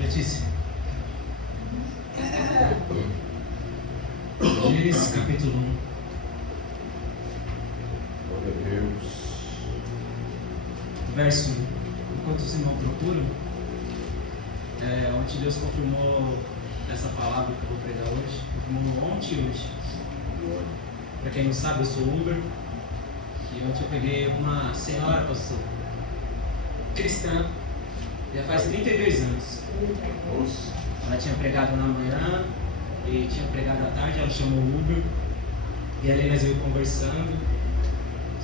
Letícia. Gênesis capítulo 1. Glória a Deus. Verso 1. Enquanto os irmãos procuram, ontem Deus confirmou essa palavra que eu vou pregar hoje. Confirmou ontem e hoje. Para quem não sabe, eu sou Uber. E ontem eu peguei uma senhora, pastor, cristã, já faz 32 anos. Nossa. Ela tinha pregado na manhã e tinha pregado à tarde, ela chamou o Uber. E ali nós íamos conversando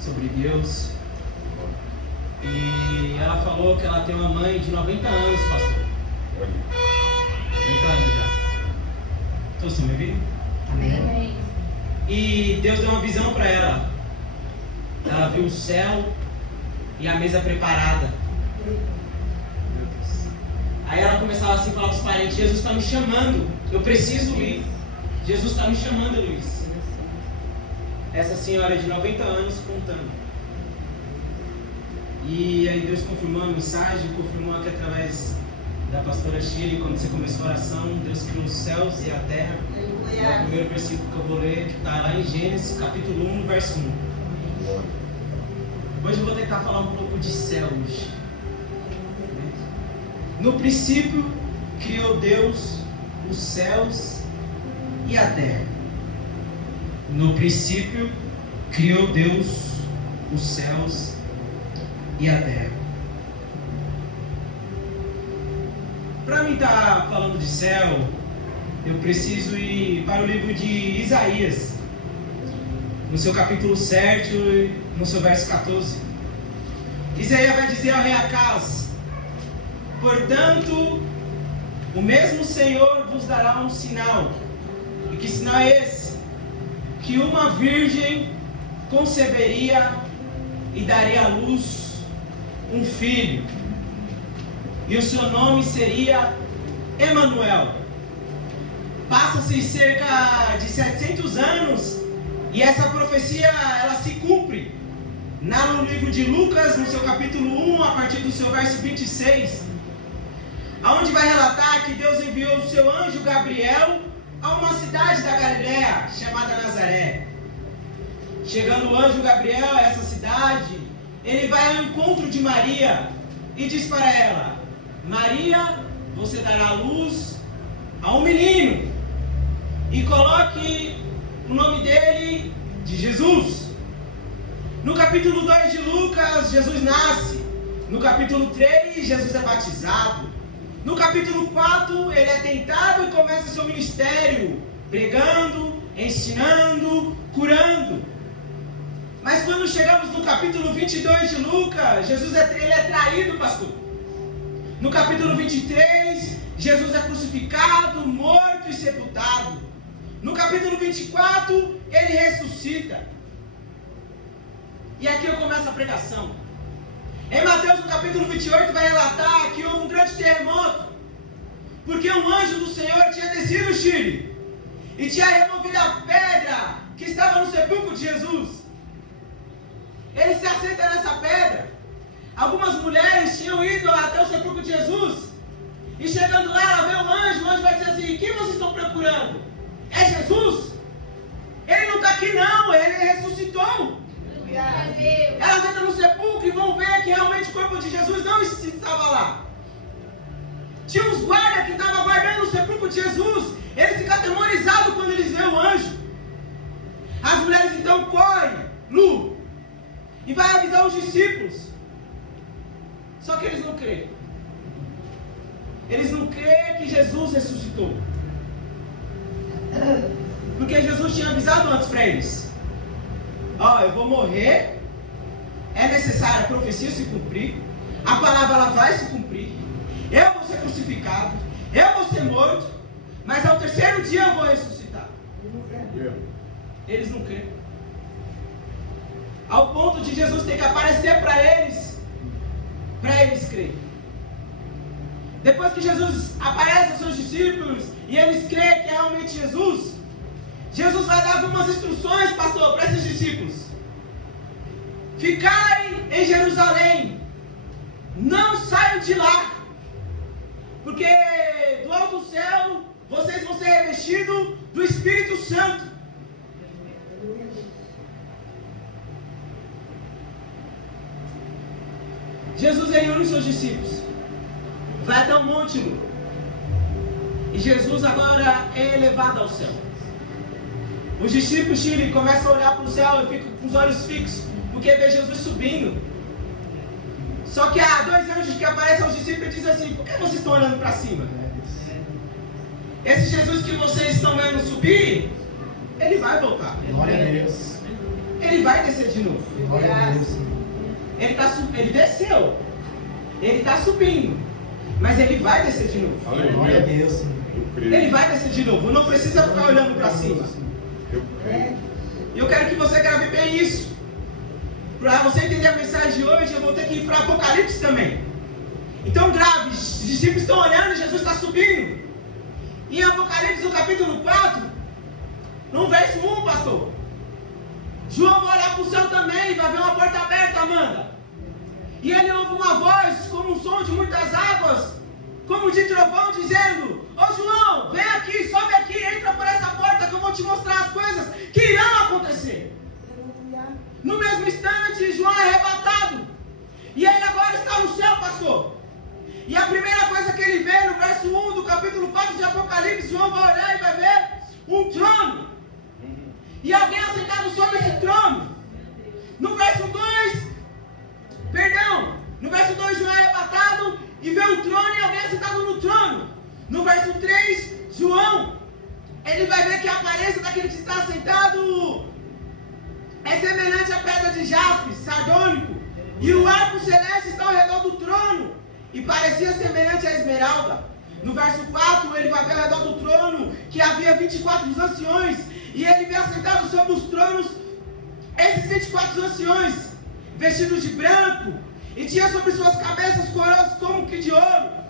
sobre Deus. E ela falou que ela tem uma mãe de 90 anos, pastor. 90 anos já. Todos estão me ouvindo? Amém. E Deus deu uma visão para ela. Ela viu o céu e a mesa preparada. Meu Deus. Aí ela começava assim a falar para os parentes: Jesus está me chamando, eu preciso ir. Jesus está me chamando, Luiz. Essa senhora de 90 anos contando. E aí Deus confirmou a mensagem, confirmou que através da pastora Shirley, quando você começou a oração, Deus criou os céus e a terra. É o primeiro versículo que eu vou ler, que está lá em Gênesis capítulo 1, verso 1. Hoje eu vou tentar falar um pouco de céu hoje. No princípio criou Deus os céus e a terra. No princípio criou Deus os céus e a terra. Para mim estar falando de céu, eu preciso ir para o livro de Isaías, no seu capítulo 7, no seu verso 14. Isaías vai dizer ao rei Acaz: portanto, o mesmo Senhor vos dará um sinal. E que sinal é esse? Que uma virgem conceberia e daria à luz um filho, e o seu nome seria Emanuel. Passa-se cerca de 700 anos e essa profecia ela se cumpre no livro de Lucas, no seu capítulo 1, a partir do seu verso 26, aonde vai relatar que Deus enviou o seu anjo Gabriel a uma cidade da Galileia chamada Nazaré. Chegando o anjo Gabriel a essa cidade, ele vai ao encontro de Maria e diz para ela: Maria, você dará à luz a um menino e coloque o nome dele de Jesus. No capítulo 2 de Lucas, Jesus nasce. No capítulo 3, Jesus é batizado. No capítulo 4, ele é tentado e começa seu ministério, pregando, ensinando, curando. Mas quando chegamos no capítulo 22 de Lucas, Jesus ele é traído, pastor. No capítulo 23, Jesus é crucificado, morto e sepultado. No capítulo 24, ele ressuscita. E aqui eu começo a pregação. Em Mateus, no capítulo 28, vai relatar que houve um grande terremoto, porque um anjo do Senhor tinha descido o Chile e tinha removido a pedra que estava no sepulcro de Jesus. Ele se assenta nessa pedra. Algumas mulheres tinham ido até o sepulcro de Jesus, e chegando lá, ela vê o anjo vai dizer assim: quem vocês estão procurando? É Jesus? Ele não está aqui não, ele ressuscitou. Elas entram no sepulcro e vão ver que realmente o corpo de Jesus não estava lá. Tinha uns guardas que estavam guardando o sepulcro de Jesus. Eles ficam atemorizados quando eles veem o anjo. As mulheres então correm, Lu, e vai avisar os discípulos. Só que eles não creem. Eles não creem que Jesus ressuscitou. Porque Jesus tinha avisado antes para eles: eu vou morrer, é necessário a profecia se cumprir, a palavra ela vai se cumprir, eu vou ser crucificado, eu vou ser morto, mas ao terceiro dia eu vou ressuscitar. Eles não creem. Ao ponto de Jesus ter que aparecer para eles crerem. Depois que Jesus aparece aos seus discípulos e eles creem que é realmente Jesus, Jesus vai dar algumas instruções, pastor, para esses discípulos. Ficai em Jerusalém, não saiam de lá, porque do alto céu vocês vão ser revestidos do Espírito Santo. Jesus reúne os seus discípulos, vai até o monte, e Jesus agora é elevado ao céu. Os discípulos começam a olhar para o céu e ficam com os olhos fixos, porque vê Jesus subindo. Só que há 2 anjos que aparecem aos discípulos e dizem assim: por que vocês estão olhando para cima? Esse Jesus que vocês estão vendo subir, ele vai voltar. Glória a Deus. Ele vai descer de novo. Glória a Deus. Ele desceu. Ele está subindo. Mas ele vai descer de novo. Glória a Deus. Ele vai descer de novo. Não precisa ficar olhando para cima. E eu quero que você grave bem isso. Para você entender a mensagem de hoje, eu vou ter que ir para Apocalipse também. Então grave. Os discípulos estão olhando e Jesus está subindo. E em Apocalipse, no capítulo 4, no verso 1, pastor, João vai olhar para o céu também, vai ver uma porta aberta, Amanda. E ele ouve uma voz, como um som de muitas águas, como de trovão, dizendo: ô João, vem aqui, sobe aqui, entra por essa porta que eu vou te mostrar as coisas que irão acontecer. No mesmo instante, João é arrebatado. E ele agora está no céu, pastor. E a primeira coisa que ele vê no verso 1 do capítulo 4 de Apocalipse, João vai olhar e vai ver um trono. E alguém assentado sobre esse trono. No verso 2, João é arrebatado e vê um trono e alguém assentado no trono. No verso 3, João, ele vai ver que a aparência daquele que está sentado é semelhante à pedra de jaspe, sardônico, e o arco celeste está ao redor do trono, e parecia semelhante à esmeralda. No verso 4, ele vai ver ao redor do trono que havia 24 anciões, e ele vê assentados sobre os tronos esses 24 anciões, vestidos de branco, e tinha sobre suas cabeças coroas como que de ouro.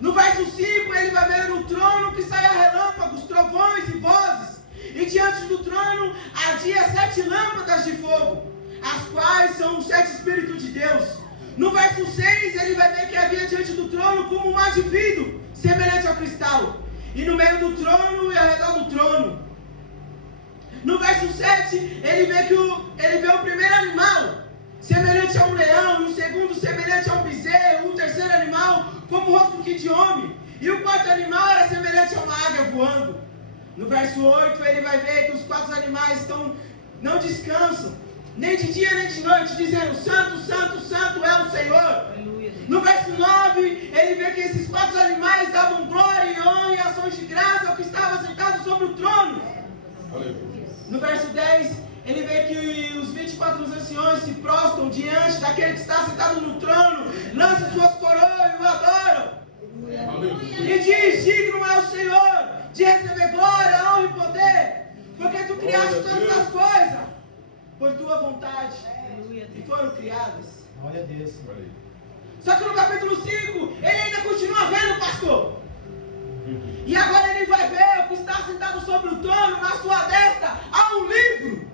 No verso 5, ele vai ver o trono que saia relâmpagos, trovões e vozes, e diante do trono ardia 7 lâmpadas de fogo, as quais são os 7 Espíritos de Deus. No verso 6, ele vai ver que havia diante do trono como um mar de vidro, semelhante ao cristal, e no meio do trono e ao redor do trono. No verso 7, ele vê o primeiro animal, semelhante a um leão, e o segundo semelhante a um bezerro, o terceiro animal como o rosto de homem, e o quarto animal era semelhante a uma águia voando. No verso 8, ele vai ver que os 4 animais não descansam, nem de dia nem de noite, dizendo: Santo, Santo, Santo é o Senhor. No verso 9, ele vê que esses 4 animais davam glória e honra e ações de graça ao que estava sentado sobre o trono. No verso 10, ele vê que os 24 anciões se prostram diante daquele que está sentado no trono, lançam suas coroas e o adoram. E diz: digno é o Senhor de receber glória, honra e poder, porque tu criaste todas as coisas por tua vontade e foram criadas. Glória a Deus. Só que no capítulo 5, ele ainda continua vendo, pastor. E agora ele vai ver o que está sentado sobre o trono, na sua destra há um livro.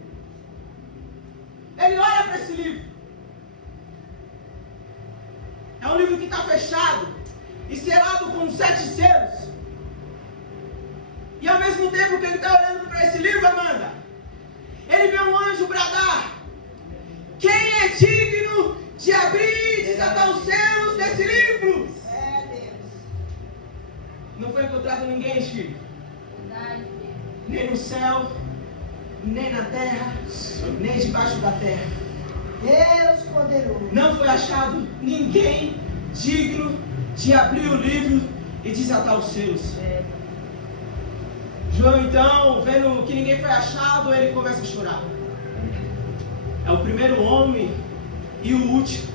Ele olha para esse livro. É um livro que está fechado e selado com 7 selos. E ao mesmo tempo que ele está olhando para esse livro, Amanda, ele vê um anjo bradar: quem é digno de abrir e desatar os selos desse livro? Não foi encontrado ninguém, Chico. Nem no céu, nem na terra, nem debaixo da terra. Deus poderoso. Não foi achado ninguém digno de abrir o livro e desatar os selos. João, então, vendo que ninguém foi achado, ele começa a chorar. É o primeiro homem e o último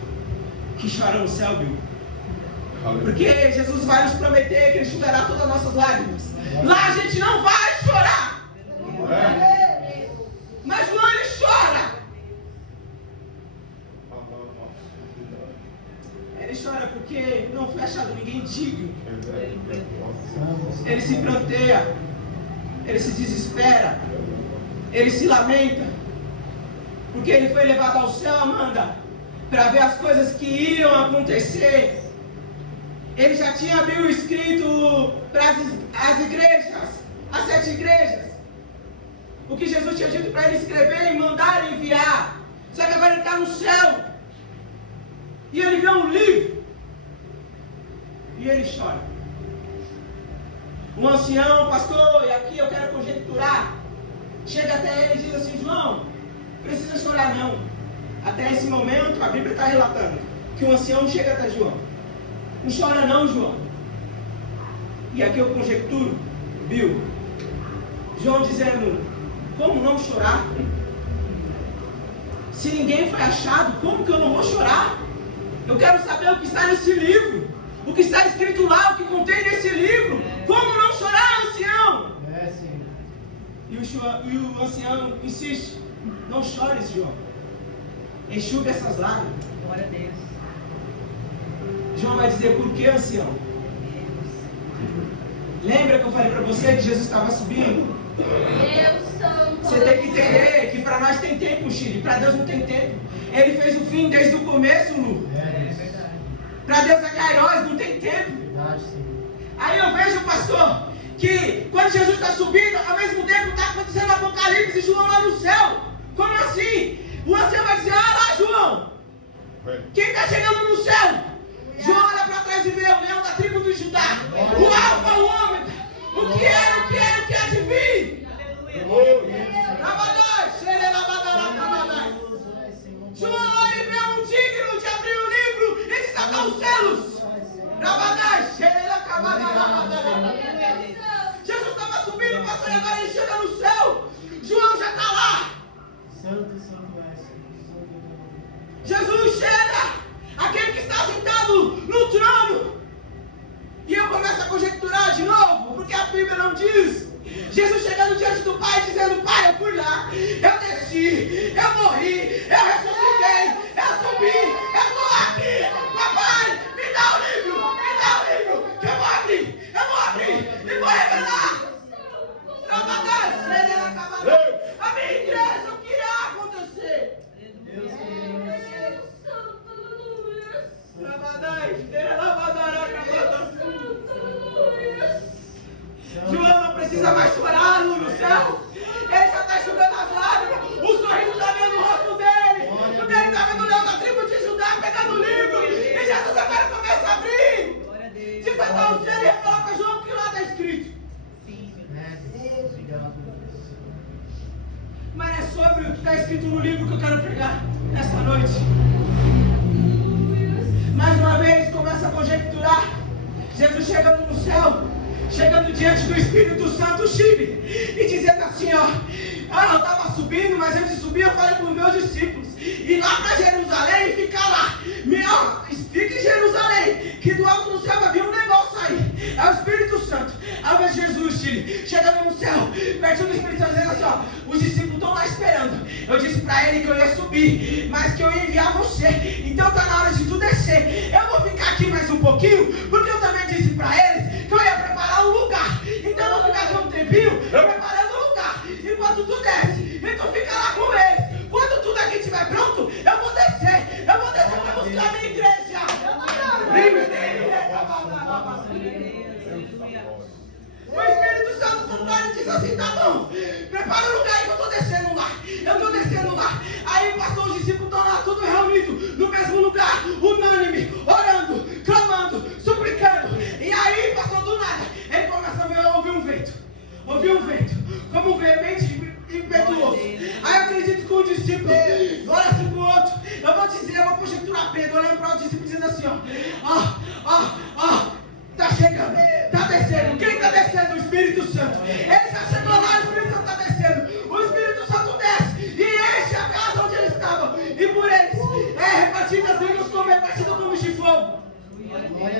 que chora no céu, viu? Porque Jesus vai nos prometer que Ele enxugará todas as nossas lágrimas. Lá a gente não vai chorar. Mas João, ele chora. Ele chora porque não foi achado ninguém digno. Ele se pranteia. Ele se desespera. Ele se lamenta. Porque ele foi levado ao céu, Amanda, para ver as coisas que iam acontecer. Ele já tinha a Bíblia escrito para as igrejas, as 7 igrejas. O que Jesus tinha dito para ele escrever e mandar enviar. Só que agora ele está no céu. E ele vê um livro. E ele chora. Um ancião, pastor, e aqui eu quero conjecturar. Chega até ele e diz assim: João, não precisa chorar não. Até esse momento a Bíblia está relatando que um ancião chega até João. Não chora não, João. E aqui eu conjecturo, viu? João dizendo: como não chorar? Se ninguém foi achado, como que eu não vou chorar? Eu quero saber o que está nesse livro. O que está escrito lá, o que contém nesse livro. Como não chorar, ancião? Sim. E o ancião insiste: não chores, João. Enxugue essas lágrimas. Glória a Deus. João vai dizer: por que, ancião? Lembra que eu falei para você que Jesus estava subindo? Você tem que entender que para nós tem tempo, Chile. Para Deus não tem tempo. Ele fez o fim desde o começo, Lu. Para Deus é Kairos, não tem tempo. Aí eu vejo, pastor, que quando Jesus está subindo, ao mesmo tempo está acontecendo Apocalipse e João lá no céu. Como assim? O ancião vai dizer: ah lá, João, quem está chegando no céu? João olha para trás e vê o leão da tribo de Judá, o alfa, o ômega, o que há de vir. João olha e vê um digno de abrir o livro e desatar os selos. Jesus estava subindo, pastor, e agora ele chega no céu. João já está lá. Jesus chega, aquele que está sentado no trono. E eu começo a conjecturar de novo, porque a Bíblia não diz. Jesus chegando diante do Pai, dizendo: Pai, eu fui lá, eu desci, eu morri, eu ressuscitei, eu subi, eu estou aqui. Papai, me dá o livro, que eu vou abrir e vou revelar. A minha igreja, o que irá acontecer? João não precisa mais chorar no céu. Ele já está enxugando as lágrimas. O sorriso está vendo no rosto dele. Porque ele está vendo o leão da tribo de Judá pegando o livro. E Jesus agora começa a abrir. Desatar o céu e revelar para João o que lá está escrito. Mas é sobre o que está escrito no livro que eu quero pregar nessa noite. Mais uma vez começa a conjecturar. Jesus chegando no céu, chegando diante do Espírito Santo, Chile, e dizendo assim: ó, eu estava subindo, mas antes de subir eu falei para os meus discípulos ir lá para Jerusalém e ficar lá. Fica em Jerusalém, que do alto do céu vai vir um negócio aí. É o Espírito Santo. Ao ver Jesus, Chile, chegando no céu, pertinho do Espírito Santo, dizendo assim: ó, os discípulos estão lá esperando. Eu disse para ele que eu ia subir, mas que eu ia enviar você. Então está na hora de tu descer. Eu vou ficar aqui mais um pouquinho, porque eu também disse para eles que eu ia preparar um lugar. Então eu vou ficar aqui um tempinho preparando um lugar. Enquanto tu desce, e tu fica lá com eles. Quando tudo aqui estiver pronto, eu vou descer. Eu vou descer para buscar a minha igreja. O Espírito Santo do Pai diz assim: tá bom, prepara o lugar aí que eu estou descendo lá. Eu estou descendo lá. Aí, pastor, os discípulos estão lá, tudo reunido, no mesmo lugar, unânime, orando, clamando, suplicando. E aí, pastor, do nada, ele começa a ouvir um vento. Ouviu um vento, como um veemente impetuoso. Aí eu acredito que um discípulo olha assim para o outro. Eu vou dizer, eu vou conjecturar Pedro, olhando para o discípulo, dizendo assim: ó, tá chegando, tá descendo. Quem tá descendo? O Espírito Santo. Ele já chegou lá, o Espírito Santo tá descendo. O Espírito Santo desce e enche a casa onde eles estavam. E por eles repartidas línguas como repartidas como de fogo.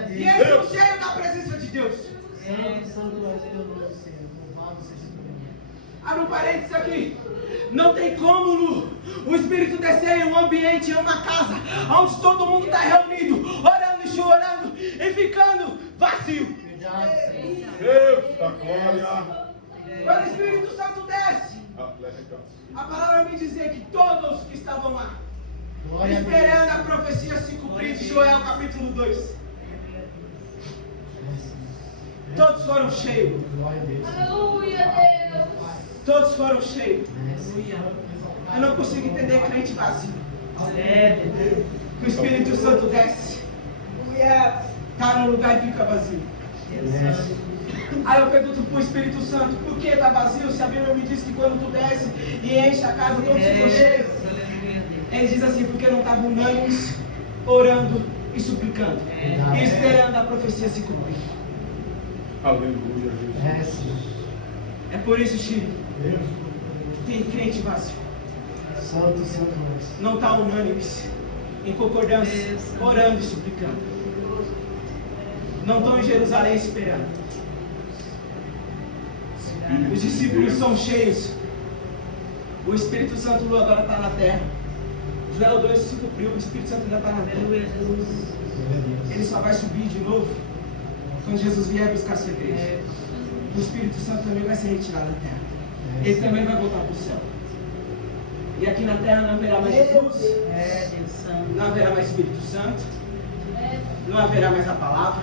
E eles são cheios da presença de Deus. Abre um parênteses aqui. Não tem como, Lu, o Espírito descer em um ambiente, em uma casa, onde todo mundo está reunido, orando e chorando e ficando vazio. Deus da glória. Quando o Espírito Santo desce, a palavra me dizer que todos que estavam lá Glória a Deus. esperando a profecia se cumprir de Joel capítulo 2. Todos foram cheios. Glória a Deus. Aleluia, Deus. Todos foram cheios. Eu não consigo entender crente vazio. Que o Espírito Santo desce, está no lugar e fica vazio. Aí eu pergunto para o Espírito Santo, por que está vazio? Se a Bíblia me diz que quando tu desce e enche a casa, todos ficam cheios. Ele diz assim, porque não estavam unânimes, orando e suplicando. E esperando a profecia se cumprir. Aleluia, Jesus. É por isso, Chico, tem crente vazio. Santo, santo, nosso. Não está unânimes, em concordância, orando e suplicando. Não estão em Jerusalém esperando. Os discípulos são cheios. O Espírito Santo agora está na terra. Joel 2 se cumpriu, o Espírito Santo ainda está na terra. Ele só vai subir de novo quando Jesus vier buscar sua igreja. O Espírito Santo também vai ser retirado da terra. Ele também vai voltar para o céu. E aqui na terra não haverá mais Jesus, não haverá mais Espírito Santo, não haverá mais a palavra,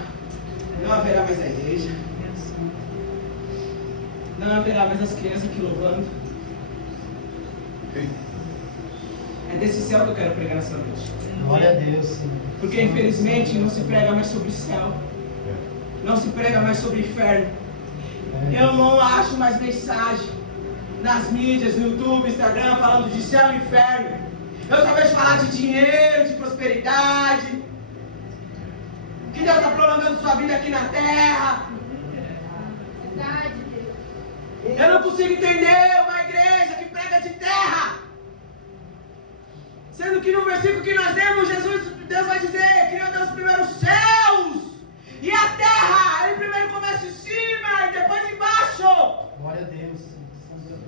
não haverá mais a igreja, não haverá mais as crianças aqui louvando. É desse céu que eu quero pregar nessa noite. Glória a Deus, Senhor. Porque infelizmente não se prega mais sobre o céu, não se prega mais sobre o inferno. Eu não acho mais mensagem nas mídias, no YouTube, Instagram, falando de céu e inferno. Eu só vejo falar de dinheiro, de prosperidade, que Deus está prolongando sua vida aqui na terra. Verdade, Deus. Eu não consigo entender uma igreja que prega de terra, sendo que no versículo que nós lemos, Deus vai dizer, criou Deus primeiro os céus e a terra. Ele primeiro começa em cima e depois embaixo. Glória a Deus.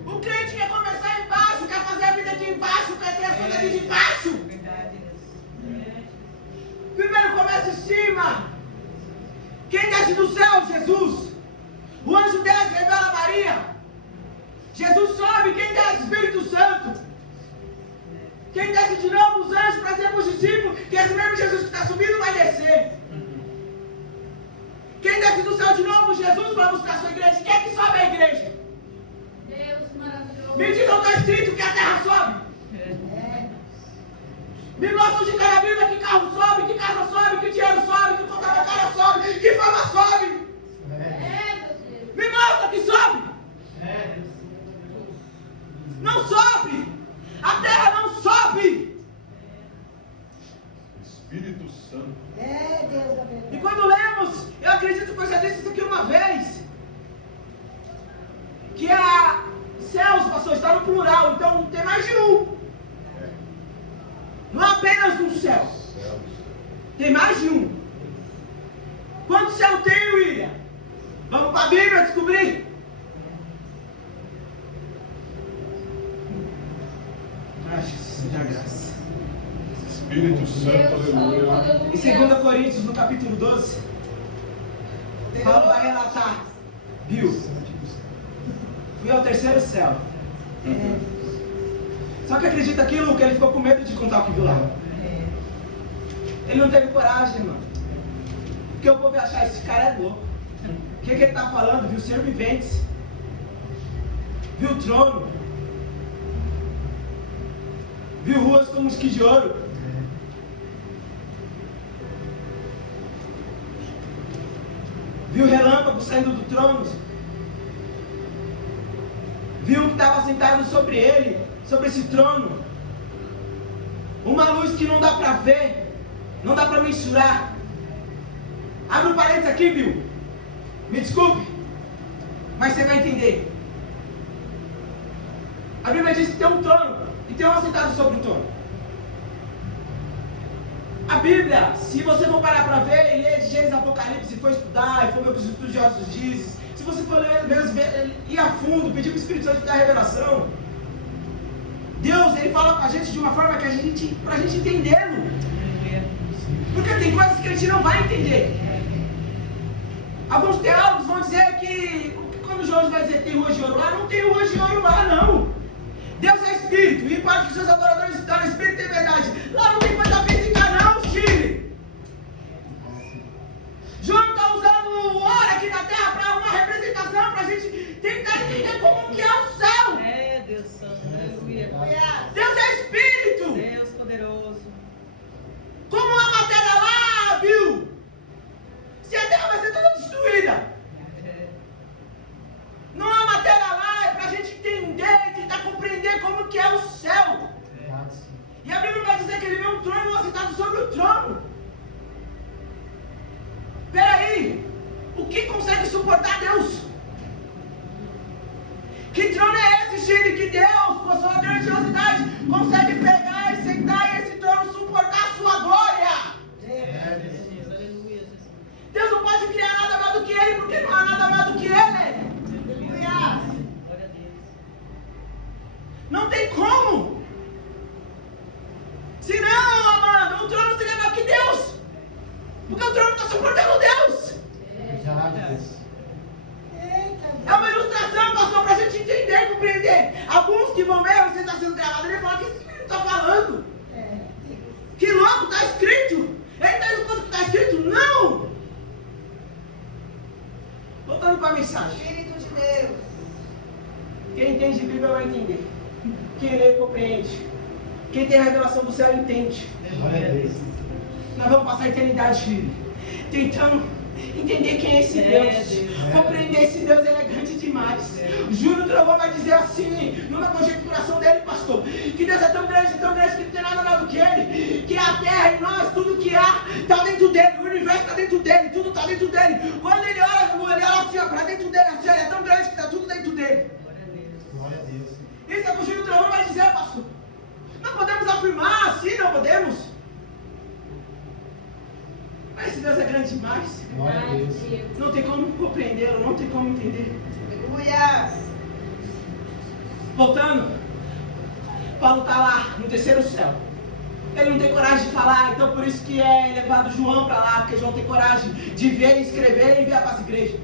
O crente quer começar embaixo, quer fazer a vida aqui embaixo, quer ter as coisas aqui de baixo. Primeiro começa em cima. Quem desce do céu? Jesus. O anjo desce, revela Maria. Jesus sobe, quem desce? Espírito Santo. Quem desce de novo? Os anjos para sermos discípulos. Que esse mesmo Jesus que está subindo vai descer. Quem desce do céu de novo? Jesus para buscar a sua igreja. Quem é que sobe a igreja? Deus maravilhoso. Me diz onde está escrito que a terra sobe. Me mostra onde cai a Bíblia que carro sobe, que casa sobe, que dinheiro sobe, que conta bancária sobe, que fama sobe. Meu Deus. Me mostra que sobe. Não sobe. A terra não sobe. Espírito Santo. É Deus da verdade. E quando lemos, eu acredito que eu já disse isso aqui uma vez, que a céus, pastor, está no plural, então tem mais de um. Não é apenas um céu. Tem mais de um. Quantos céus tem, William? Vamos para a Bíblia descobrir. Ai, Jesus, dá graça. Espírito Santo, aleluia. Em 2 Coríntios, no capítulo 12, Paulo vai relatar, viu? Fui ao terceiro céu. Só que acredita aquilo que ele ficou com medo de contar o que viu lá. Ele não teve coragem, irmão. Porque o povo ia achar, esse cara é louco. O que ele está falando? Viu ser viventes. Viu o trono. Viu ruas como os de ouro. Viu relâmpago saindo do trono. Viu que estava sentado sobre ele, sobre esse trono. Uma luz que não dá para ver, não dá para mensurar. Abre um parênteses aqui, Bill. Me desculpe, mas você vai entender. A Bíblia diz que tem um trono e tem um sentado sobre o trono. A Bíblia, se você for parar para ver e ler de Gênesis Apocalipse, se for estudar e for ver o que os estudiosos dizem, se você for ler mesmo, ir a fundo, pedir para o Espírito Santo dar revelação, Deus, Ele fala com a gente de uma forma que para a gente entendê-lo. Porque tem coisas que a gente não vai entender. Alguns teólogos vão dizer que, quando João vai dizer que tem rua de ouro lá, não tem rua de ouro lá, não. Deus é Espírito, e importa que seus adoradores estão no Espírito e verdade. Lá E a Bíblia vai dizer que ele vê um trono e um assentado sobre o trono. Peraí, o que consegue suportar Deus? Que trono é esse, Chile? Que Deus, com a sua grandiosidade, consegue pegar e sentar e esse trono suportar a sua glória? Deus não pode criar nada mais do que Ele, porque não há nada mais do que Ele. Não tem como. Se não, amado, o trono seria maior que Deus. Porque o trono está suportando Deus. É uma ilustração, pastor, para a gente entender e compreender. Alguns que vão ver, você está sendo gravado, ele fala, o que esse menino está falando? Que louco, está escrito. Ele está indo contra o que está escrito? Não! Voltando para a mensagem. Espírito de Deus. Quem entende Bíblia vai entender. Quem lê, compreende. Quem tem a revelação do céu, entende. Nós vamos passar a eternidade, filho, tentando entender quem é esse Deus. Compreender esse Deus, ele é grande demais. Júlio Trovão vai dizer assim, numa conjecturação dele, pastor, que Deus é tão grande que não tem nada mais do que Ele, que a terra e nós, tudo que há, está dentro dele, o universo está dentro dele, tudo está dentro dele. Quando ele olha assim, para dentro dele, assim, ele é tão grande que está tudo dentro dele. Glória a Deus. Isso é o que o Júlio Trovão vai dizer, pastor. Não podemos afirmar assim, não podemos. Mas esse Deus é grande demais. Glória a Deus. Não tem como compreendê-lo, não tem como entender. Aleluia. Voltando, Paulo está lá no terceiro céu. Ele não tem coragem de falar, então por isso que é levado João para lá, porque João tem coragem de ver, escrever e enviar para as igrejas.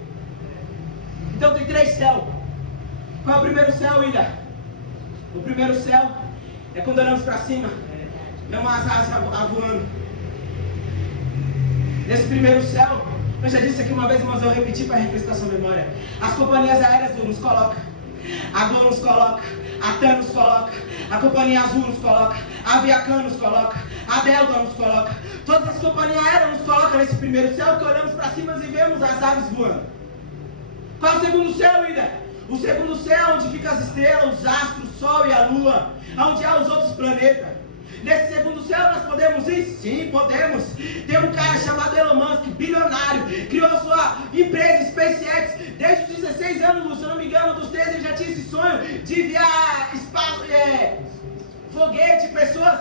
Então tem 3 céus. Qual é o primeiro céu, William? O primeiro céu é quando olhamos para cima, vemos as asas voando. Nesse primeiro céu, eu já disse aqui uma vez, mas eu repeti para refrescar sua memória. As companhias aéreas nos colocam, a Gol nos coloca, a TAM nos coloca, a Companhia Azul nos coloca, a Aviacan nos coloca, a Delta nos coloca. Todas as companhias aéreas nos colocam nesse primeiro céu, que olhamos para cima e vemos as aves voando. Qual é o segundo céu, Ida? O segundo céu é onde ficam as estrelas, os astros, o sol e a lua, onde há os outros planetas. Nesse segundo céu nós podemos ir? Sim, podemos. Tem um cara chamado Elon Musk, bilionário, criou sua empresa SpaceX. Desde os 16 anos, se eu não me engano, dos 13 ele já tinha esse sonho de enviar espaço, foguete, pessoas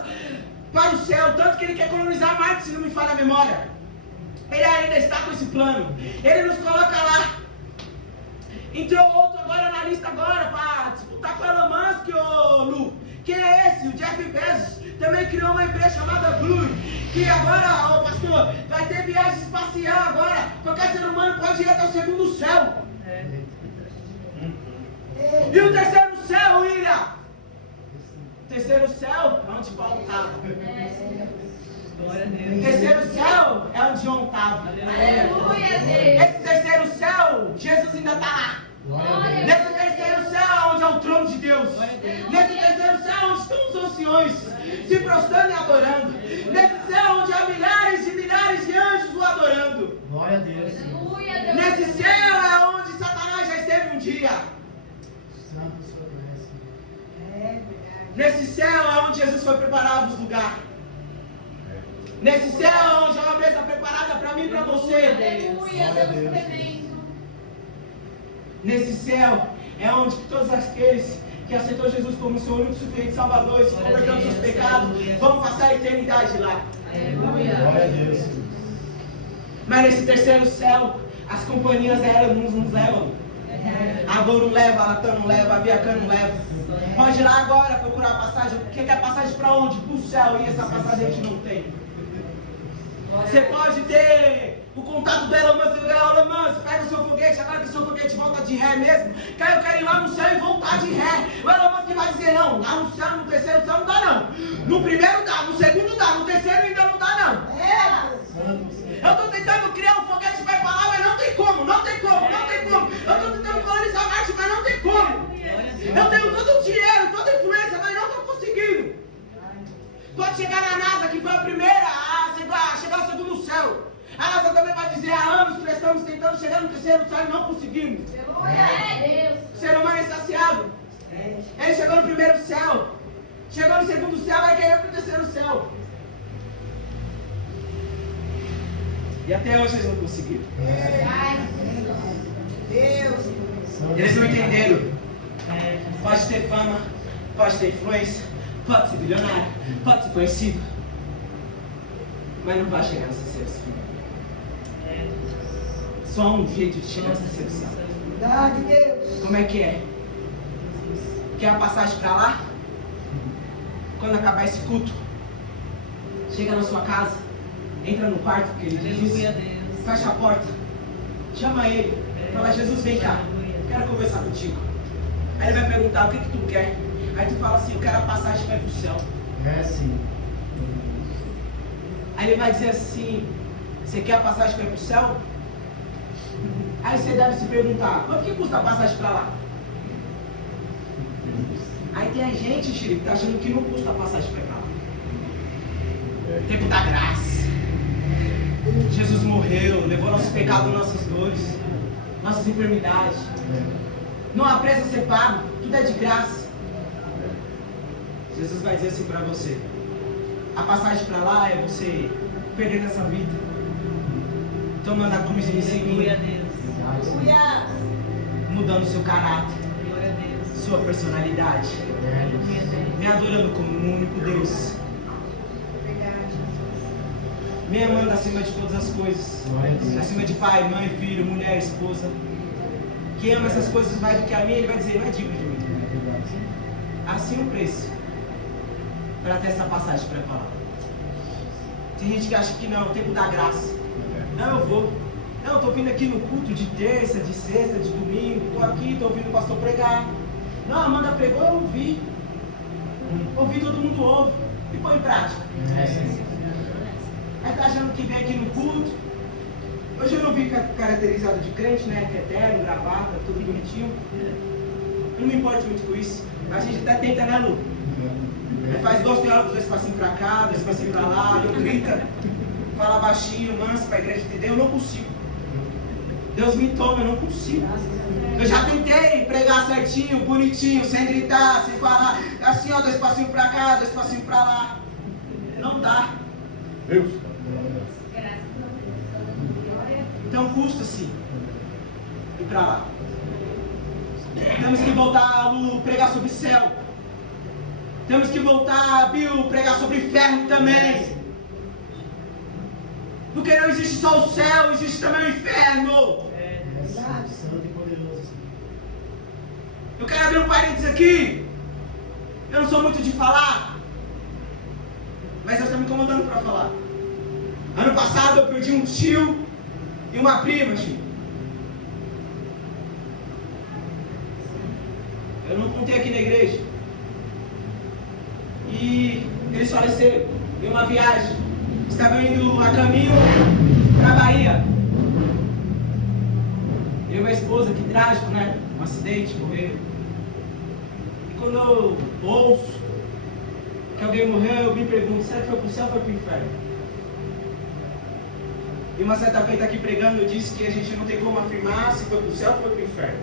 para o céu. Tanto que ele quer colonizar Marte, se não me falha a memória. Ele ainda está com esse plano. Ele nos coloca lá. Entrou outro agora na lista agora para disputar com o Elon Musk, ô Lu. Quem é esse? O Jeff Bezos também criou uma empresa chamada Blue, que agora, ô pastor, vai ter viagem espacial agora. Qualquer ser humano pode ir até o segundo céu. E o terceiro céu, William? O terceiro céu é onde Paulo estava. O terceiro céu é onde João estava. Esse terceiro céu, Jesus ainda está lá. Nesse terceiro céu é onde é o trono de Deus. Nesse terceiro céu é onde estão os anciões se prostrando e adorando. Nesse céu onde há milhares e milhares de anjos o adorando. Glória a Deus. Nesse céu é onde Satanás já esteve um dia. Santo Senhor. Nesse céu é onde Jesus foi preparado os lugares. Nesse céu é onde há uma mesa preparada para mim e para você. Nesse céu é onde todos aqueles que aceitou Jesus como seu único suficiente Salvador e se converteu dos seus pecados vão passar a eternidade lá. Glória a Deus. Mas nesse terceiro céu, as companhias aéreas nos levam. A Gol não leva, a Latam não leva, a Aviacan não leva. Pode ir lá agora procurar a passagem. Quer que é passagem para onde? Para o céu. E essa passagem a gente não tem. Você pode ter o contato do Elon Musk, pega o seu foguete, agora que o seu foguete volta de ré mesmo, que aí eu quero ir lá no céu e voltar de ré. O Elon Musk vai dizer, não, lá no céu, no terceiro céu não dá não. No primeiro dá, no segundo dá, no terceiro ainda não dá não. Eu estou tentando criar um foguete que vai para lá, mas não tem como, não tem como, não tem como. Eu estou tentando colonizar Marte, mas não tem como. Eu tenho todo o dinheiro, toda a influência, mas não estou conseguindo. Pode chegar na NASA, que foi a primeira a chegar ao segundo céu. A NASA também vai dizer, há anos que estamos tentando chegar no terceiro céu e não conseguimos. O ser humano é insaciável. Ele chegou no primeiro céu, chegou no segundo céu, vai querer para o terceiro E até hoje eles não conseguiram. Deus. Eles não entenderam. Pode ter fama, pode ter influência, pode ser bilionário, pode ser conhecido, mas não vai chegar nessa decepção. Só um jeito de chegar nessa decepção. Verdade, Deus. Como é que é? Quer a passagem para lá? Quando acabar esse culto, chega na sua casa, entra no quarto, porque ele disse, fecha a porta, chama ele, fala, Jesus, vem cá, quero conversar contigo. Aí ele vai perguntar, o que tu quer? Aí tu fala assim, eu quero a passagem para ir pro céu. É sim. Aí ele vai dizer assim, você quer a passagem para ir pro céu? Aí você deve se perguntar, quanto que custa a passagem para lá? Aí tem a gente, Chile, que tá achando que não custa a passagem para lá. Tempo da graça. Jesus morreu, levou nossos pecados, nossas dores, nossas enfermidades. Não há preço a ser pago, tudo é de graça. Jesus vai dizer assim para você, a passagem para lá é você perder essa vida, tomando a cruz e me seguindo, Aleluia. mudando seu caráter, sua personalidade, me adorando como um único Deus, me amando acima de todas as coisas, acima de pai, mãe, filho, mulher, esposa. Quem ama essas coisas mais do que a mim, ele vai dizer, não é digno de mim. Assim o preço para ter essa passagem preparada. Tem gente que acha que não, o tempo da graça. Não, eu vou. Não, eu estou vindo aqui no culto de terça, de sexta, de domingo. Estou aqui, estou ouvindo o pastor pregar. Não, a Amanda pregou, eu ouvi. Ouvi, todo mundo ouve. E põe em prática. Aí tá achando que vem aqui no culto. Hoje eu não vi caracterizado de crente, né? Que é terno, gravata, tudo bonitinho. Eu não me importo muito com isso. Mas a gente até tenta, né, Lu? Faz igual os teólogos, 2 passinhos pra cá, 2 passinhos pra lá, eu grita, fala baixinho, manso pra igreja entender. Eu não consigo. Deus me toma, eu não consigo. Eu já tentei pregar certinho, bonitinho, sem gritar, sem falar, assim, ó, 2 passinhos pra cá, 2 passinhos pra lá. Não dá. Deus. Então custa-se ir para lá. Temos que voltar a pregar sobre céu. Temos que voltar a Bill pregar sobre inferno também. Porque não existe só o céu, existe também o inferno. Santo e poderoso. Eu quero abrir um parênteses aqui. Eu não sou muito de falar, mas Deus está me incomodando para falar. Ano passado eu perdi um tio e uma prima, tio. Eu não contei aqui na igreja. E eles faleceram em uma viagem. Estavam indo a caminho para a Bahia. Eu e minha esposa, que trágico, né? Um acidente, morreram. E quando eu ouço que alguém morreu, eu me pergunto, será que foi para o céu ou foi para o inferno? E uma certa feita aqui pregando, eu disse que a gente não tem como afirmar se foi para o céu ou foi para o inferno.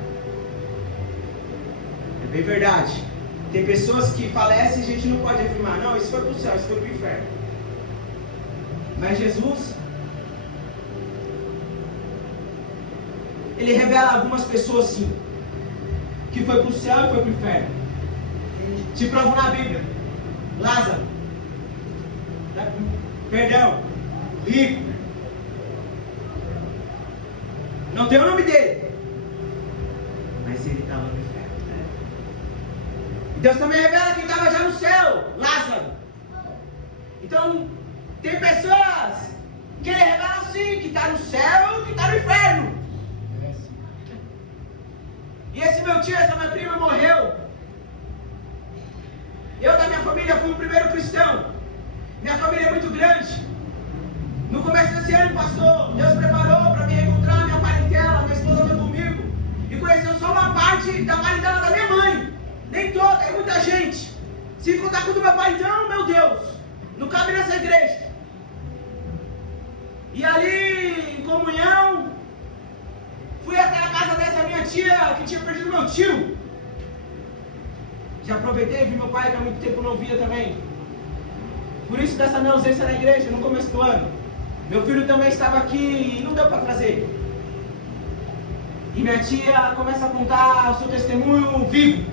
É bem verdade. Tem pessoas que falecem e a gente não pode afirmar, não, isso foi para o céu, isso foi para o inferno. Mas Jesus, Ele revela a algumas pessoas sim, que foi para o céu e foi para o inferno. Te provo na Bíblia. Lázaro, perdão, rico, não tem o nome dele, mas ele estava no inferno. Deus também revela quem estava já no céu, Lázaro. Então, tem pessoas que ele revela sim, que está no céu e que está no inferno. E esse meu tio, essa minha prima morreu. Eu da minha família fui o primeiro cristão. Minha família é muito grande. No começo desse ano, pastor, Deus preparou para me reencontrar minha parentela, minha esposa foi comigo. E conheceu só uma parte da parentela da minha mãe. Nem toda, é muita gente. Se contar com o do meu pai, então, meu Deus, não cabe nessa igreja. E ali, em comunhão, fui até a casa dessa minha tia, que tinha perdido meu tio. Já aproveitei, vi meu pai, que há muito tempo não via também. Por isso dessa minha ausência na igreja, no começo do ano. Meu filho também estava aqui e não deu para trazer. E minha tia começa a contar o seu testemunho vivo,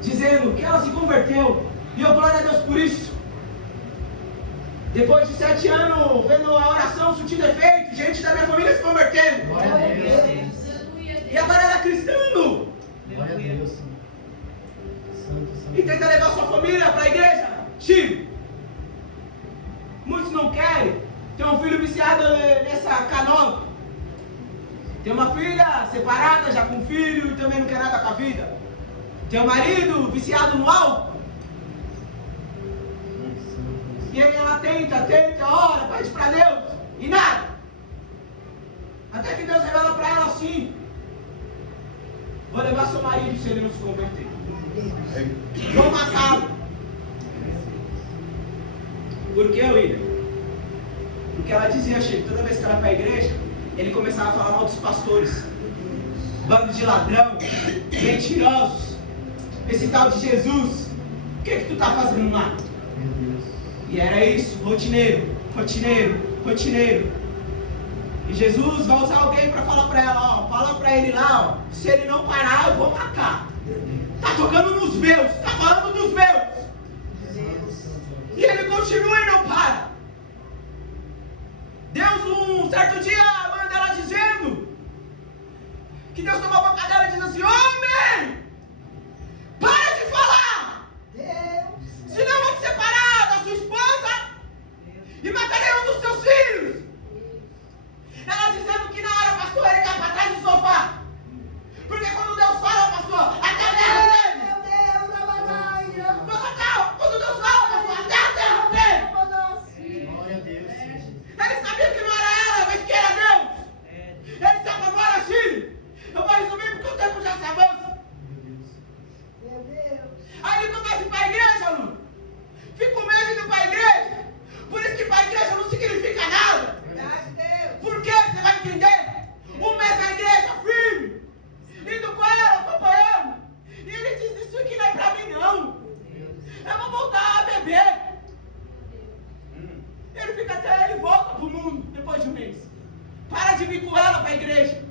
dizendo que ela se converteu. E eu glória a Deus por isso. Depois de 7 anos, vendo a oração surtindo efeito, gente da minha família se convertendo. Glória a Deus. E agora ela é cristã. Glória a Deus. E tenta levar sua família para a igreja. Chico. Muitos não querem. Tem um filho viciado nessa K9. Tem uma filha separada, já com filho, e também não quer nada com a vida. Tem um marido viciado no álcool. E aí ela tenta, ora, pede para Deus. E nada. Até que Deus revela para ela assim: vou levar seu marido se ele não se converter. Vou matá-lo. Por que, William? Porque ela dizia, Chico, toda vez que ela ia para a igreja, ele começava a falar mal dos pastores. Bando de ladrão, mentirosos, esse tal de Jesus. O que tu tá fazendo lá? E era isso, rotineiro. E Jesus vai usar alguém para falar para ela, ó, fala para ele lá, ó, se ele não parar, eu vou matar. Tá tocando nos meus, tá falando dos meus. E ele continua e não para. Deus, um certo dia, manda ela dizendo que Deus toma a boca dela e diz assim: homem, para de falar! Deus. Senão eu vou te separar da sua esposa e matarei um dos seus filhos. Ela dizendo que na hora, pastor, ele cai para trás do sofá. Porque quando Deus fala, pastor, até a terra treme. Meu Deus, a batalha. Quando Deus fala, pastor, até a terra treme. Glória a Deus. Ele sabia que não era ela, mas que era Deus. Ele se apavora, filho. Eu vou resumir porque o tempo já se avança. Meu Deus. Aí ele começa a ir para a igreja, Lu. Fica um mês indo para a igreja. Por isso que para a igreja não significa nada. Verdade, Deus. Por quê? Você vai entender? Um mês na igreja, firme. Indo com ela, acompanhando. E ele diz: isso aqui não é para mim, não. Eu vou voltar a beber. Ele fica até ele volta para o mundo depois de um mês. Para de vir com ela para a igreja.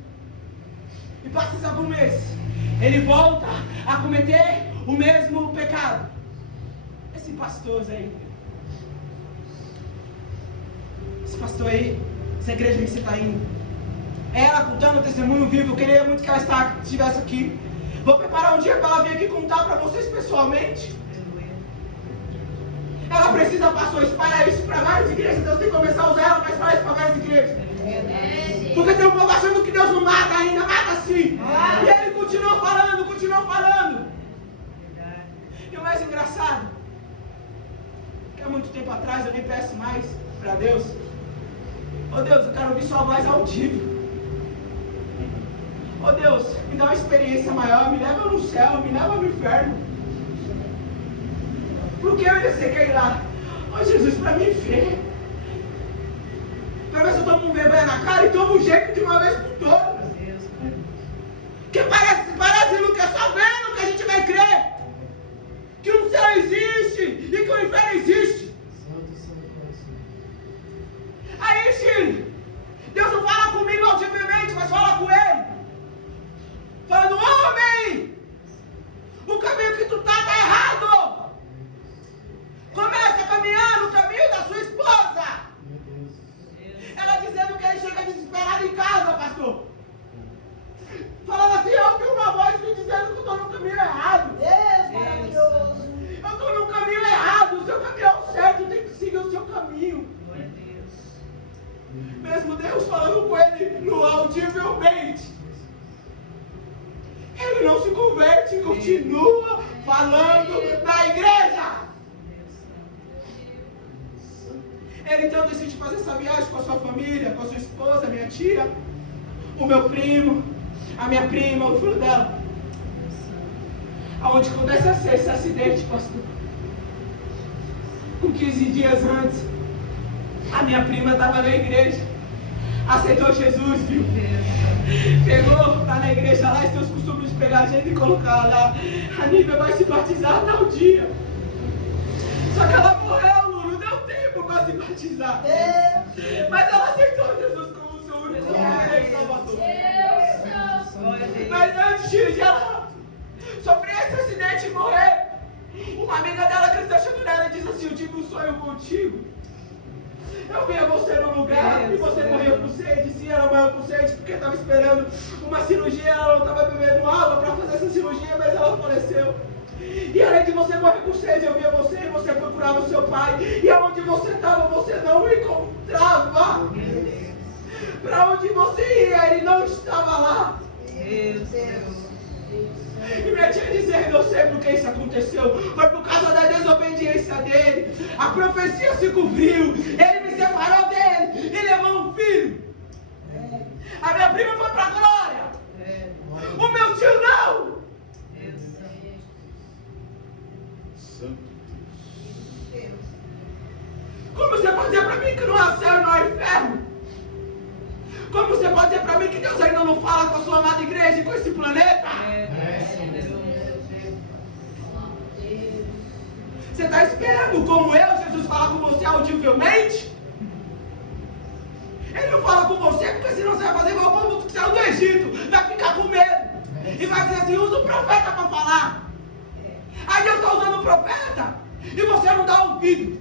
E passa algum mês. Ele volta a cometer o mesmo pecado. Esse pastor aí. Esse pastor aí. Essa igreja que você está indo. Ela contando o testemunho vivo. Eu queria muito que ela estivesse aqui. Vou preparar um dia para ela vir aqui contar para vocês pessoalmente. Ela precisa, pastor, espalhar isso para várias igrejas. Deus tem que começar a usar ela para espalhar isso para várias igrejas. Porque tem um povo achando que Deus não mata ainda, mata sim. E ele continua falando. E o mais engraçado, que há muito tempo atrás eu nem peço mais para Deus. Ô Deus, eu quero ouvir sua voz audível. Ô Deus, me dá uma experiência maior, me leva no céu, me leva no inferno. Porque eu ainda sei que ir lá. Ô Jesus, para mim ver. Para ver se eu tomo um vergonha na cara e tomo um jeito de uma vez por todas. Porque parece Lucas, só vendo que a gente vai crer. Que o céu existe e que o inferno existe. Aí, filho, Deus não fala comigo audivelmente, mas fala com ele. Falando: homem, o caminho que tu tá errado. Começa caminhando o caminho da sua esposa. Ela dizendo que ele chega desesperado em casa, pastor. Falando assim: eu ouvi uma voz me dizendo que eu estou no caminho errado. Deus maravilhoso. Eu estou no caminho errado. O seu caminho é o certo. Tem que seguir o seu caminho. Mesmo Deus falando com ele no audivelmente, ele não se converte e continua falando na igreja. Ele então decide fazer essa viagem com a sua família, com a sua esposa, a minha tia, o meu primo, a minha prima, o filho dela. Aonde acontece esse acidente, pastor. Com 15 dias antes, a minha prima estava na igreja, aceitou Jesus, viu? Pegou, tá na igreja lá, e tem os costumes de pegar a gente e colocar lá. A Nívia vai se batizar tal dia. Só que ela morreu, Lu, não deu tempo para se batizar. batizar. Deus. Mas ela aceitou Jesus como seu único e Salvador. Mas antes de ela sofrer esse acidente e morrer, uma amiga dela cristã chegou nela e disse assim: eu tive um sonho contigo. Eu via você no lugar e você morreu com sede. Sim, ela morreu com sede porque estava esperando uma cirurgia. Ela não estava bebendo água para fazer essa cirurgia, mas ela faleceu. E além de você morrer com sede, eu via você e você procurava o seu pai. E aonde você estava, você não o encontrava. Para onde você ia, ele não estava lá. E minha tia dizendo: eu sei porque isso aconteceu. Foi por causa da desobediência dele. A profecia se cobriu. Ele me separou dele e levou um filho. A minha prima foi para a glória. O meu tio não. Como você pode dizer para mim que não há céu e não há inferno? Como você pode dizer para mim que Deus ainda não fala com a sua amada igreja e com esse planeta? Você está esperando, como eu, Jesus falar com você audivelmente? Ele não fala com você porque senão você vai fazer igual o povo que saiu do Egito. Vai ficar com medo. E vai dizer assim: usa o profeta para falar. Aí Deus está usando o profeta e você não dá ouvido.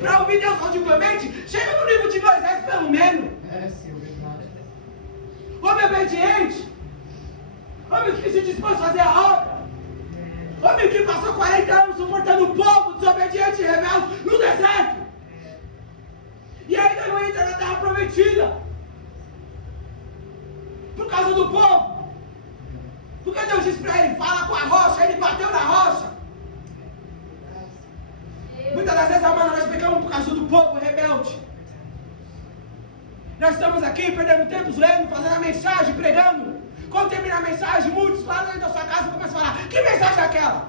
Para ouvir Deus audivelmente, chega no nível de Moisés pelo menos. Homem obediente. Homem que se dispôs a fazer a obra. Homem que passou 40 anos suportando o povo desobediente e rebelde no deserto. E ainda não entra na terra prometida. Por causa do povo. Porque Deus disse para ele: fala com a rocha. Ele bateu na rocha. Muitas das vezes, amada, nós pecamos por causa do povo rebelde. Nós estamos aqui perdendo tempo lendo, fazendo a mensagem, pregando. Quando termina a mensagem, muitos lá dentro da sua casa começam a falar: que mensagem é aquela?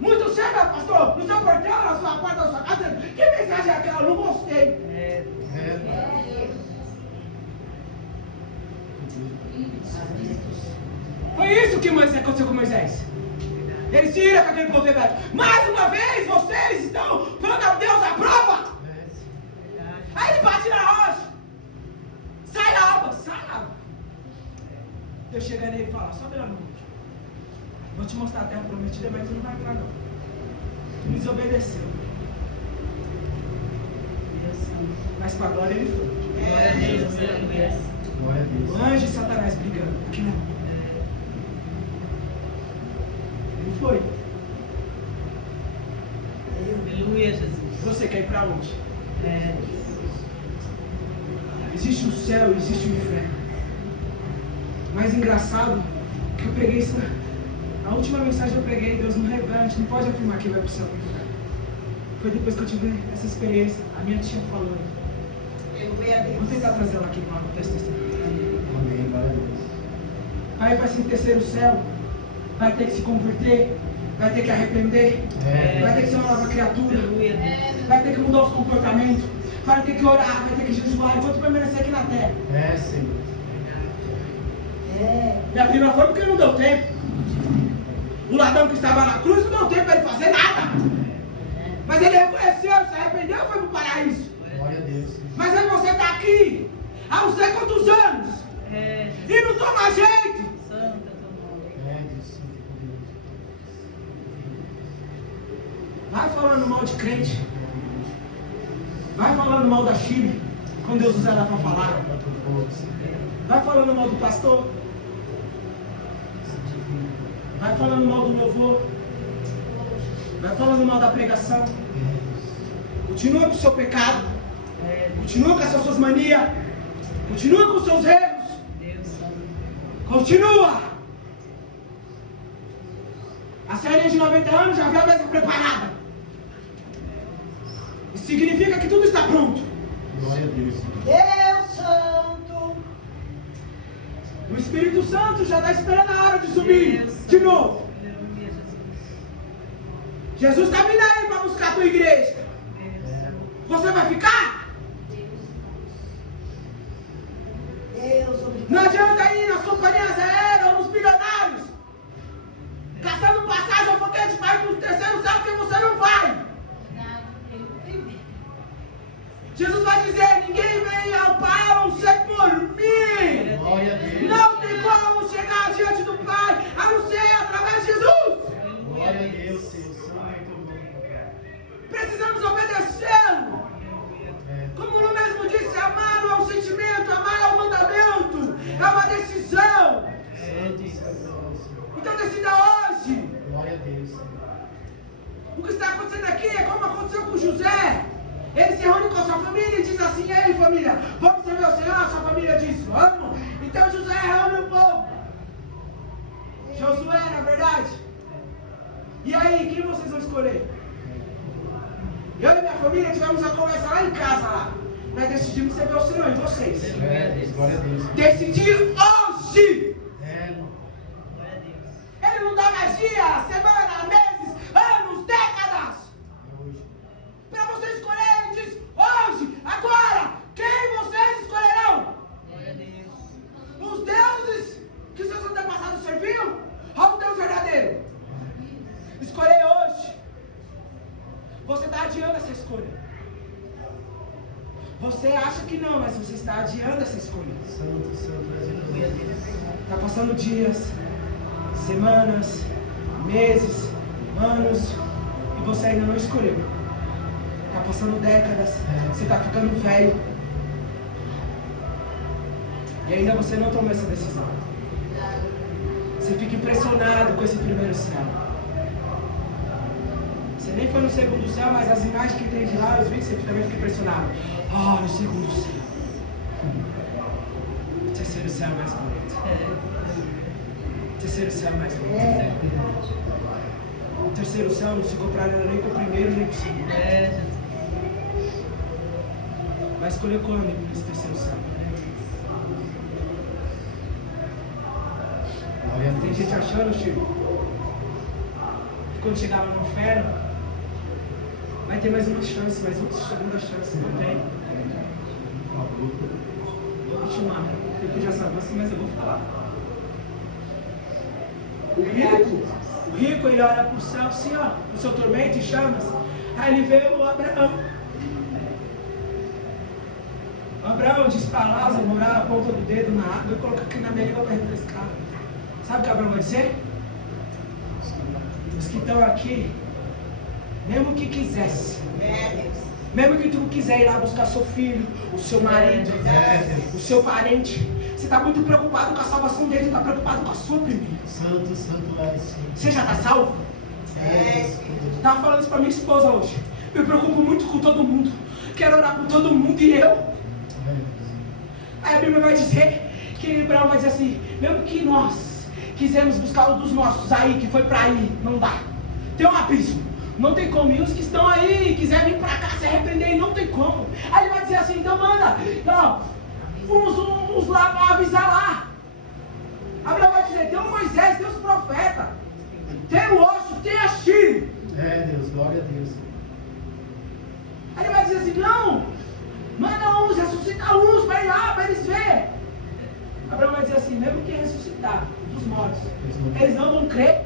Muitos chegam, pastor, no seu portão, na sua porta da sua casa, dizendo: que mensagem é aquela? Não gostei. Foi isso que aconteceu com Moisés. Ele se ira com aquele povo rebelde. Mais uma vez, vocês estão pondo a Deus à prova. Aí ele bate na rocha. Sai a água, sai a água. Deus chega nele e fala: sobe lá no monte. Vou te mostrar a terra prometida, mas tu não vai entrar não. Tu me desobedeceu. Mas para a glória ele foi. Glória a Deus. O anjo e Satanás brigando. Aqui não. Ele foi. Aleluia, Jesus. Você quer ir para onde? Existe o céu, existe o inferno. Mais engraçado que eu preguei isso. A última mensagem que eu preguei, Deus não revela, a gente não pode afirmar que vai para o céu ou para o inferno. Foi depois que eu tive essa experiência, a minha tia falando. Vou tentar trazer ela aqui para o texto testemunho. Vai para esse terceiro céu, vai ter que se converter, vai ter que arrepender, vai ter que ser uma nova criatura, vai ter que mudar os comportamentos, vai ter que orar, vai ter que jejuar, enquanto permanecer aqui na terra. Minha prima foi porque não deu tempo. O ladrão que estava na cruz não deu tempo para ele fazer nada. Mas ele reconheceu, se arrependeu e foi para o paraíso. Glória a Deus. Mas aí você está aqui há não sei quantos anos e não toma jeito. Vai falando mal de crente. Vai falando mal da Chile, quando Deus usar ela para falar. Vai falando mal do pastor. Vai falando mal do louvor. Vai falando mal da pregação. Continua com o seu pecado. Continua com as suas manias. Continua com os seus erros. Continua. A série de 90 anos já veio a mesa preparada. Isso significa que tudo está pronto. Glória a Deus. Deus Santo. O Espírito Santo já está esperando a hora de subir de novo. Jesus está vindo aí para buscar a tua igreja. Você vai ficar? Deus, obrigado. Não adianta ir nas companhias aéreas ou nos bilionários gastando passagem ao foguete para ir para o terceiro céu, porque você não vai. dizer: ninguém vem ao Pai a não ser por mim. Glória a Deus. Não tem como chegar diante do Pai a não ser através de Jesus. Glória a Deus, Senhor. Santo. Precisamos obedecê-lo. Como no mesmo disse, amar não é um sentimento, amar é um mandamento, é uma decisão. Então decida hoje. Glória a Deus. O que está acontecendo aqui é como aconteceu com José. Ele se reúne com a sua família e diz assim: ei família, vamos servir ao Senhor? A sua família diz: vamos. Então José reúne o povo. Josué, na verdade. E aí, quem vocês vão escolher? Eu e minha família tivemos a conversa lá em casa lá. Nós decidimos servir ao Senhor. E vocês? Glória a Deus. Decidir hoje. Glória a Deus. Ele não dá mais dia, semana, meses, anos, décadas. Para vocês escolherem, ele diz: hoje, agora, quem vocês escolherão? Glória a Deus. Os deuses que seus antepassados serviam ou o Deus verdadeiro? Escolher hoje. Você está adiando essa escolha. Você acha que não, mas você está adiando essa escolha. Glória a Deus. Está passando dias, semanas, meses, anos, e você ainda não escolheu. Está passando décadas, você está ficando velho. E ainda você não tomou essa decisão. Você fica impressionado com esse primeiro céu. Você nem foi no segundo céu, mas as imagens que tem de lá, os vídeos, você também fica impressionado. Ah, no segundo céu. O terceiro céu é mais bonito. O terceiro céu é mais bonito. O terceiro céu não se compara nem com o primeiro nem com o segundo. Vai escolher quando nesse terceiro céu? Tem gente achando, Chico, que quando chegar lá no inferno, vai ter mais uma chance, mais uma segunda chance. Não tem. Vou continuar. Eu já sabia assim, mas eu vou falar. O rico, ele olha para o céu assim, ó, no seu tormento e chamas. Aí ele vê o Abraão. O Abraão diz para Lázaro morar a ponta do dedo na água e colocar aqui na minha língua para refrescar. Sabe o que Abraão vai dizer? Os que estão aqui, mesmo que quisesse, mesmo que tu não quiser ir lá buscar seu filho, o seu marido, o seu parente, você está muito preocupado com a salvação dele, não está preocupado com a sua primeira. Santo, Você já está salvo? Estava falando isso para minha esposa hoje. Me preocupo muito com todo mundo. Quero orar por todo mundo e eu. Aí a Bíblia vai dizer que Abraão vai dizer assim: mesmo que nós quisemos buscar um dos nossos aí, que foi para aí, não dá. Tem um abismo, não tem como. E os que estão aí, quiserem vir para cá se arrepender, não tem como. Aí ele vai dizer assim: então manda, não, uns lá para avisar lá. Abraão vai dizer: tem o Moisés, tem os profetas, tem o osso, tem a Chile. Deus, glória a Deus. Aí ele vai dizer assim: não, manda uns, ressuscita uns, vai lá para eles verem. Abraão vai dizer assim: mesmo que ressuscitar dos mortos, eles não vão crer.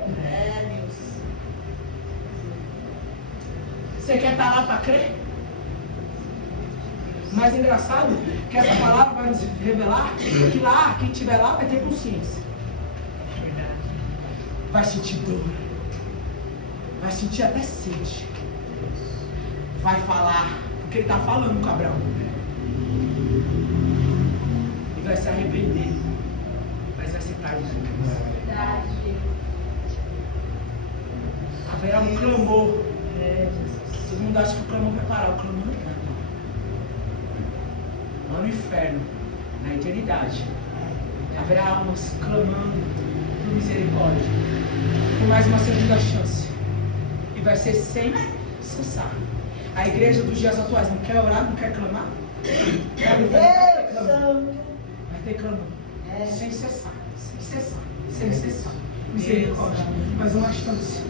Você quer estar lá para crer? Mas é engraçado que essa palavra vai nos revelar que lá, quem estiver lá vai ter consciência. Vai sentir dor. Vai sentir até sede. Vai falar, porque ele está falando com Abraão. E vai se arrepender. Mas vai ser tarde. Haverá um clamor. Todo mundo acha que o clamor vai parar. O clamor não vai parar. Lá no inferno, na eternidade, haverá almas clamando por misericórdia, por mais uma segunda chance. E vai ser sem cessar. A igreja dos dias atuais não quer orar, não quer clamar? Vai ter clamor. Sem cessar, sem cessar, sem cessar. Misericórdia. Mais uma chance.